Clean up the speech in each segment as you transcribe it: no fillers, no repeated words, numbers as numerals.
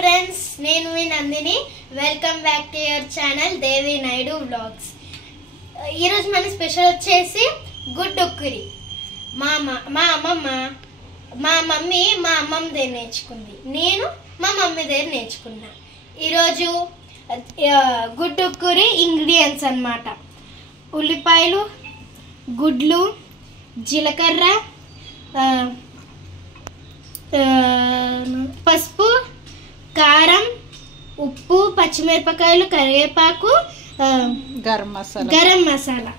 Friends, నేను మీ Nandini. Welcome back to your channel Devi Naidu vlogs. ఈరోజు మన స్పెషల్ వచ్చేసి గుడ్డు ఉక్కురి. మా మమ్మీ మా అమ్మమ్మ దగ్గర నేర్చుకుంది, నేను మా మమ్మీ దగ్గర నేర్చుకున్నా. ఈరోజు గుడ్డు ఉక్కురి ఇంగ్రీడియంట్స్ అన్నమాట: ఉల్లిపాయలు, గుడ్లు, జీలకర్ర, పసుపు, కారం, ఉప్పు, పచ్చిమిరపకాయలు, కరివేపాకు, గరం మసాలా,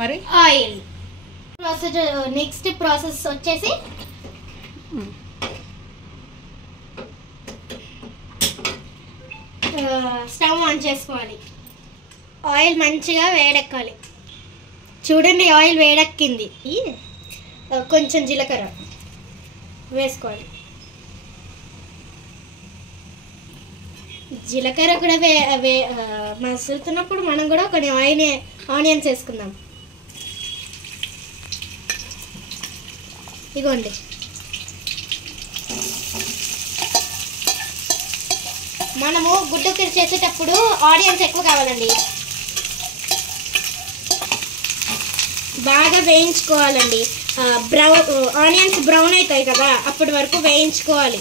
మరి ఆయిల్. నెక్స్ట్ ప్రాసెస్ వచ్చేసి స్టవ్ ఆన్ చేసుకోవాలి. ఆయిల్ మంచిగా వేడెక్కాలి. చూడండి, ఆయిల్ వేడెక్కింది. కొంచెం జీలకర్ర వేసుకోవాలి. జీలకర్ర కూడా మసులుతున్నప్పుడు మనం కూడా కొన్ని ఆనియన్స్ వేసుకుందాం. ఇగోండి, మనము గుడ్డుకూర చేసేటప్పుడు ఆనియన్స్ ఎక్కువ కావాలండి. బాగా వేయించుకోవాలండి. ఆనియన్స్ బ్రౌన్ అవుతాయి కదా, అప్పటి వరకు వేయించుకోవాలి.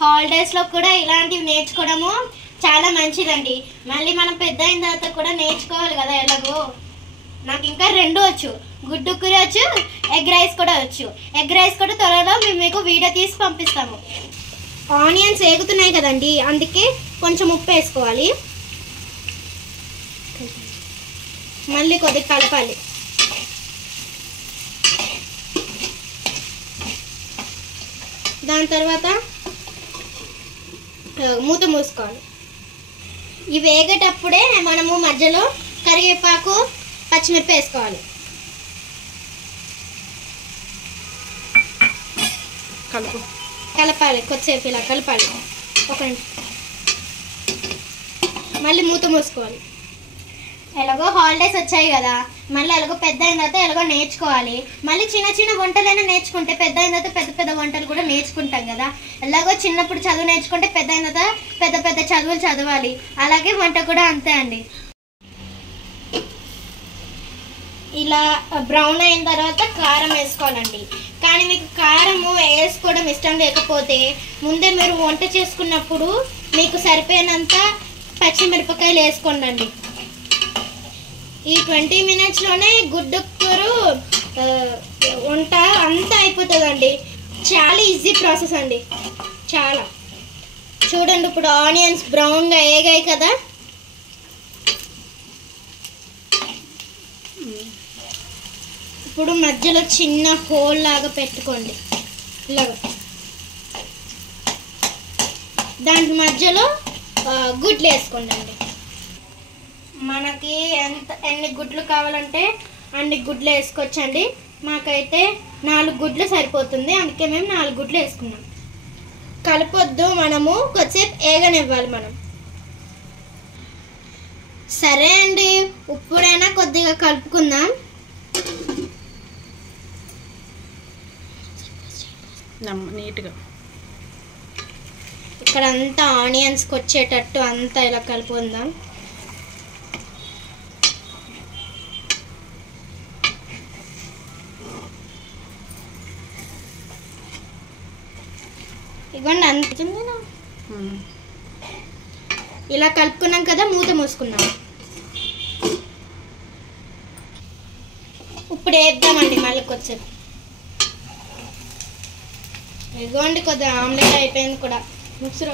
హాలిడేస్లో కూడా ఇలాంటివి నేర్చుకోవడము చాలా మంచిదండి. మళ్ళీ మనం పెద్ద అయిన తర్వాత కూడా నేర్చుకోవాలి కదా. ఎలాగో నాకు ఇంకా రెండు వచ్చు, గుడ్డు కూర వచ్చు, ఎగ్ రైస్ కూడా వచ్చు. ఎగ్ రైస్ కూడా త్వరలో మేము మీకు వీడియో తీసి పంపిస్తాము. ఆనియన్స్ వేగుతున్నాయి కదండి, అందుకే కొంచెం ఉప్పు వేసుకోవాలి. మళ్ళీ కొద్దిగా కలపాలి. దాని తర్వాత మూత మూసుకోవాలి. ఇవి వేగేటప్పుడే మనము మధ్యలో కరివేపాకు, పచ్చిమిరపకాయ వేసుకోవాలి. కలపాలి, కొద్దిసేపు ఇలా కలపాలి. మళ్ళీ మూత మూసుకోవాలి. ఎలాగో హాలిడేస్ వచ్చాయి కదా, మళ్ళీ ఎలాగో పెద్ద అయిన తర్వాత ఎలాగో నేర్చుకోవాలి. మళ్ళీ చిన్న చిన్న వంటలైనా నేర్చుకుంటే పెద్ద అయిన తర్వాత పెద్ద పెద్ద వంటలు కూడా నేర్చుకుంటాం కదా. ఎలాగో చిన్నప్పుడు చదువు నేర్చుకుంటే పెద్ద అయిన తర్వాత పెద్ద పెద్ద చదువులు చదవాలి. అలాగే వంట కూడా అంతే అండి. ఇలా బ్రౌన్ అయిన తర్వాత కారం వేసుకోవాలండి. కానీ మీకు కారము వేసుకోవడం ఇష్టం లేకపోతే ముందే మీరు వంట చేసుకున్నప్పుడు మీకు సరిపోయినంత పచ్చిమిరపకాయలు వేసుకోండి. ఈ 20 మినిట్స్లోనే గుడ్డు కూర వంట అంతా అయిపోతుందండి. చాలా ఈజీ ప్రాసెస్ అండి, చాలా. చూడండి, ఇప్పుడు ఆనియన్స్ బ్రౌన్గా వేగాయి కదా. ఇప్పుడు మధ్యలో చిన్న హోల్ లాగా పెట్టుకోండి. ఇలాగా దాంట్లో మధ్యలో గుడ్లు వేసుకోండి. మనకి ఎన్ని గుడ్లు కావాలంటే అన్ని గుడ్లు వేసుకోవచ్చండి. మాకైతే 4 గుడ్లు సరిపోతుంది, అందుకే మేము 4 గుడ్లు వేసుకున్నాం. కలపొద్దు, మనము కొద్దిసేపు ఏగనివ్వాలి మనం. సరే అండి, ఉప్పుడైనా కొద్దిగా కలుపుకుందాం. నీట్గా ఇక్కడ అంతా ఆనియన్స్కి వచ్చేటట్టు అంతా ఇలా కలుపుకుందాం. ఇవ్వండి, అంత ఇలా కలుపుకున్నాం కదా, మూత మూసుకున్నాం. ఇప్పుడు వేద్దామండి మళ్ళీ కొద్దిసేపు. ఇదిగోండి, కొద్దిగా ఆమ్లెట్ అయిపోయింది కూడా. మిక్సీ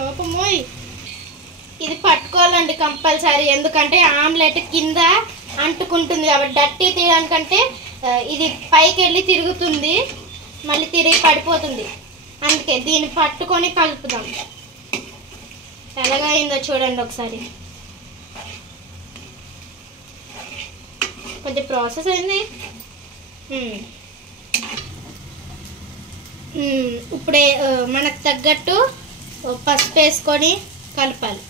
ఇది పట్టుకోవాలండి కంపల్సరీ, ఎందుకంటే ఆమ్లెట్ కింద అంటుకుంటుంది కాబట్టి. డట్టి తీయడానికంటే ఇది పైకి వెళ్ళి తిరుగుతుంది, మళ్ళీ తిరిగి పడిపోతుంది. అందుకే దీన్ని పట్టుకొని కలుపుదాం. ఎలాగా అయిందో చూడండి ఒకసారి. కొంచెం ప్రాసెస్ అయింది. ఇప్పుడే మనకు తగ్గట్టు పసుపు వేసుకొని కలపాలి.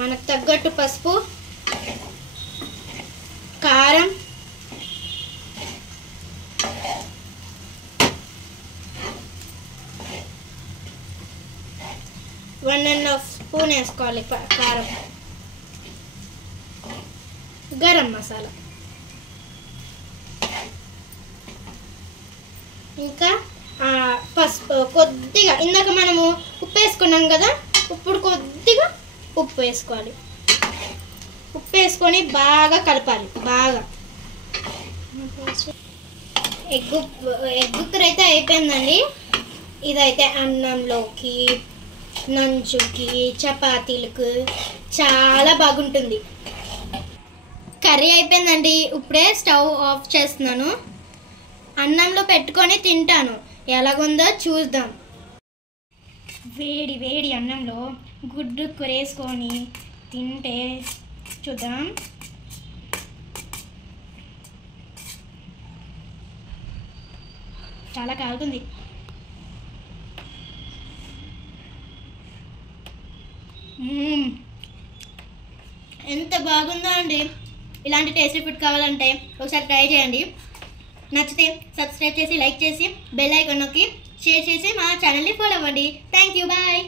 మనకు తగ్గట్టు పసుపు, కారం, 1.5 స్పూన్ వేసుకోవాలి కారం. గరం మసాలా, ఇంకా పసుపు కొద్దిగా. ఇందాక మనము ఉప్పు వేసుకున్నాం కదా, ఇప్పుడు కొద్దిగా ఉప్పు వేసుకోవాలి. ఉప్పు వేసుకొని బాగా కలపాలి. బాగా ఎగ్గు కూర అయితే అయిపోయిందండి. ఇదైతే అన్నంలోకి, నంచుకి, చపాతీలకు చాలా బాగుంటుంది. కర్రీ అయిపోయిందండి. ఇప్పుడే స్టవ్ ఆఫ్ చేస్తున్నాను. అన్నంలో పెట్టుకొని తింటాను. ఎలాగుందో చూద్దాం. వేడి వేడి అన్నంలో గుడ్డు కూరేసుకొని తింటే చూద్దాం. చాలా కాలుతుంది. ఎంత బాగుందో అండి. ఇలాంటి టేస్టీ ఫుడ్ కావాలంటే ఒకసారి ట్రై చేయండి. నచ్చితే సబ్స్క్రైబ్ చేసి, లైక్ చేసి, బెల్ ఐకాన్ నొక్కి షేర్ చేసి మా ఛానల్ని ఫాలో అవ్వండి. Thank you, bye.